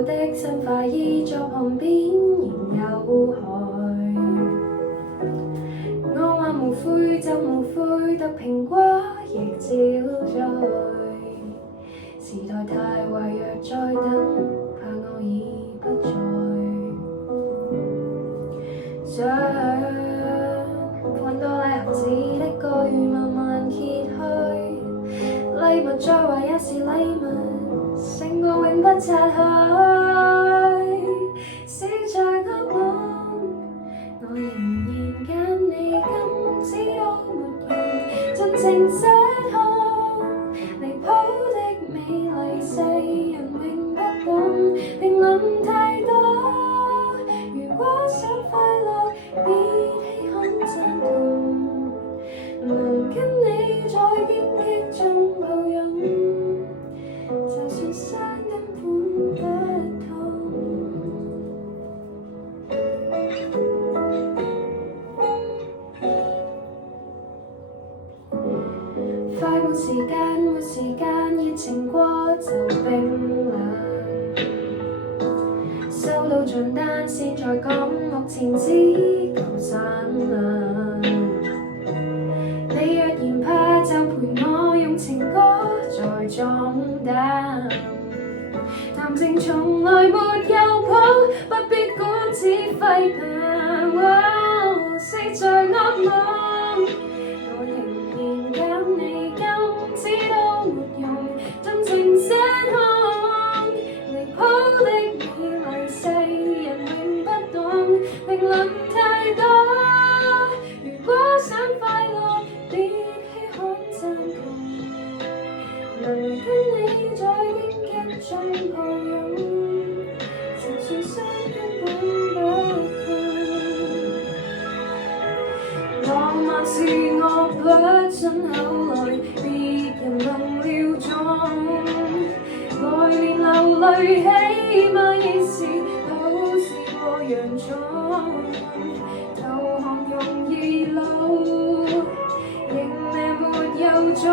舊的生化衣作旁邊仍有害。我話無悔就無悔，得蘋果亦照在。時代太壞，若再等，怕我已不在。想潘多拉盒子的蓋慢慢揭開，禮物再壞也是禮物，勝過永不拆開。死在惡夢，我仍然揀你，今知都沒用，盡情失控。離譜的美麗，世人永不懂，評論太多。如果想快樂，別稀罕讚同，能跟你在荊棘中抱擁，就算傷根本不痛。快沒時間，沒時間，熱情過就冰冷。收到賬單先再講，目前只夠散兩。你若嫌怕就陪我用情歌再裝膽。談情從來沒有譜，不必管只揮棒。死在惡夢，我仍然揀你，今知都沒用，盡情失控。離譜的美麗，世人永不懂，評論太多。如果想快樂，別稀罕讚同，能跟你在荊棘中抱擁，就算傷根本不痛。浪漫是我不出口來，別人能料中。愛戀流淚，起碼亦是都試過洋葱。投降容易路，認命沒有種。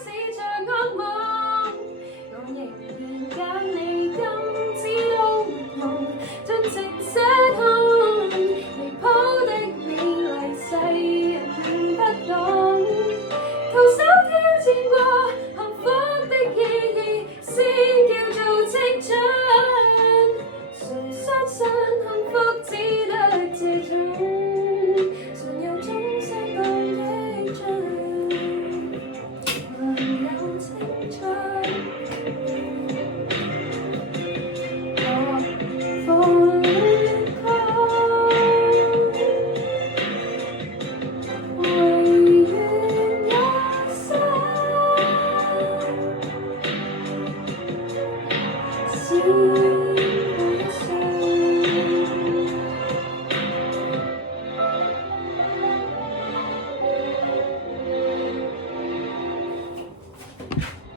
死在惡夢，我仍然揀你，今知都沒用，盡情失控。離譜的美麗，世人永不懂。徒手挑戰過幸福的意義，先叫做青春。誰相信幸福只得這種，常有種相當的罪，還有青春。我瘋狂，唯願一生。